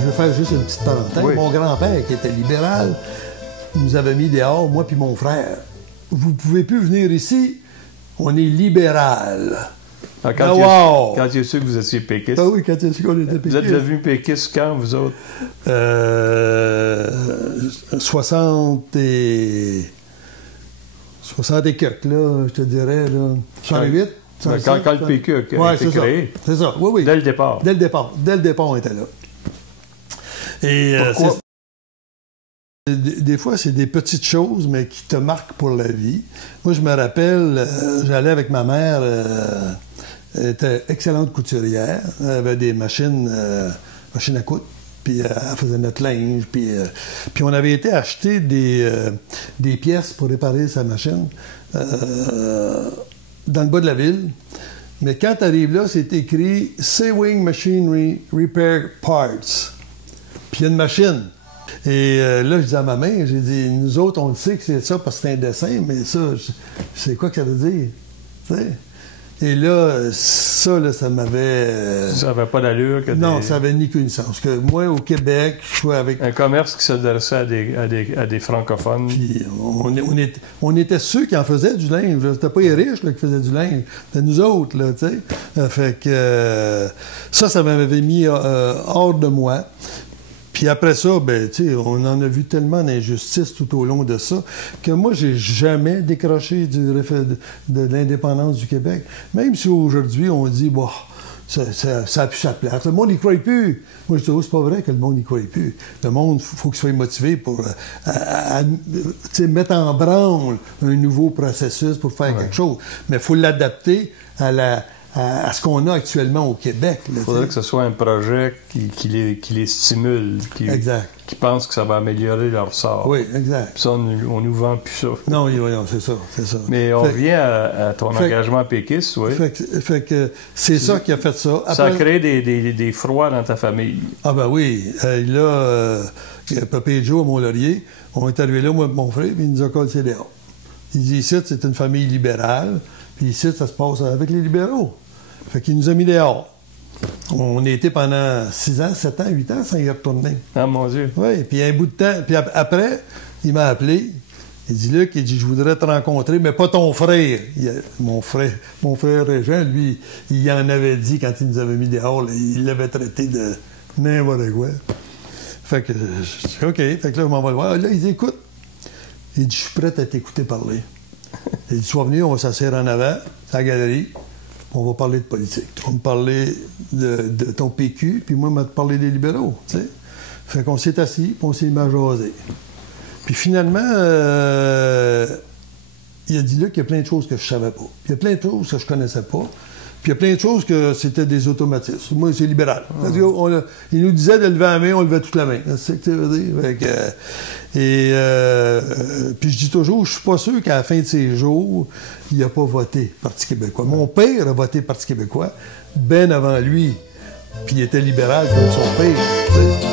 je vais faire juste une petite parenthèse. Oui. Mon grand-père, qui était libéral, nous avait mis dehors, moi puis mon frère. Vous pouvez plus venir ici, on est libéral. Ah, quand il a su que vous étiez péquiste. Ah oui, quand il a su qu'on était péquiste. Vous êtes devenu péquiste quand, vous autres? 60 et quelques, là, je te dirais, là. 68. Quand le PQ a été créé. C'est ça, oui, oui. Dès le départ. Dès le départ. Dès le départ, on était là. Et pourquoi? Des fois, c'est des petites choses, mais qui te marquent pour la vie. Moi, je me rappelle, j'allais avec ma mère, elle était excellente couturière, elle avait des machines à coudre, puis elle faisait notre linge, puis on avait été acheter des pièces pour réparer sa machine dans le bas de la ville. Mais quand tu arrives là, c'est écrit « Sewing Machinery Repair Parts ». Puis il y a une machine. Et là, je dis à ma mère, j'ai dit, nous autres, on le sait que c'est ça parce que c'est un dessin, mais ça, c'est quoi que ça veut dire? T'sais? Et là, ça, là, ça m'avait... Ça n'avait pas d'allure que non, ça n'avait ni qu'une sens. Que moi, au Québec, je suis avec... Un commerce qui s'adressait à des francophones. Puis on était ceux qui en faisaient du linge. C'était pas les riches là, qui faisaient du linge. C'était nous autres, là, tu sais. Fait que ça m'avait mis hors de moi. Puis après ça, ben, tu sais, on en a vu tellement d'injustices tout au long de ça que moi, j'ai jamais décroché de l'indépendance du Québec. Même si aujourd'hui, on dit, bon, ça a plus sa place. Le monde n'y croit plus. Moi, je dis, oh, c'est pas vrai que le monde n'y croit plus. Le monde, il faut qu'il soit motivé pour mettre en branle un nouveau processus pour faire quelque chose. Mais il faut l'adapter à ce qu'on a actuellement au Québec. Il faudrait que ce soit un projet qui les stimule, qui pense que ça va améliorer leur sort. Oui, exact. Puis ça, on nous vend plus ça. Non, c'est ça. Mais on revient à ton engagement péquiste, oui. Fait que c'est ça qui a fait ça. Après, ça a créé des froids dans ta famille. Ah ben oui. Là, Papa et Joe à Mont-Laurier, on est arrivé là, moi et mon frère, puis il nous a collé dehors. Il dit, ici, c'est une famille libérale, puis ici, ça se passe avec les libéraux. Fait qu'il nous a mis dehors. On a été pendant 6 ans, 7 ans, 8 ans sans y retourner. Ah, mon Dieu. Oui, puis un bout de temps. Puis après, il m'a appelé. Il dit, Luc, il dit, je voudrais te rencontrer, mais pas ton frère. Mon frère Régent, lui, il en avait dit quand il nous avait mis dehors, là, il l'avait traité de n'importe quoi. Fait que, je dis, OK. Fait que là, je m'en vais le voir. Là, il dit, écoute, il dit, je suis prêt à t'écouter parler. Il dit, sois venu, on va s'asseoir en avant, à la galerie. On va parler de politique. Tu vas me parler de ton PQ, puis moi, je vais te parler des libéraux, tu sais. Fait qu'on s'est assis, puis on s'est mis à jaser. Puis finalement, il a dit là qu'il y a plein de choses que je savais pas. Puis il y a plein de choses que je connaissais pas. Puis il y a plein de choses que c'était des automatismes. Moi, c'est libéral. Il nous disait de lever la main, on levait toute la main. C'est ça que ça veut dire. Fait que, puis je dis toujours, je suis pas sûr qu'à la fin de ses jours, il n'a pas voté Parti québécois. Mon père a voté Parti québécois bien avant lui. Puis il était libéral comme son père. T'sais.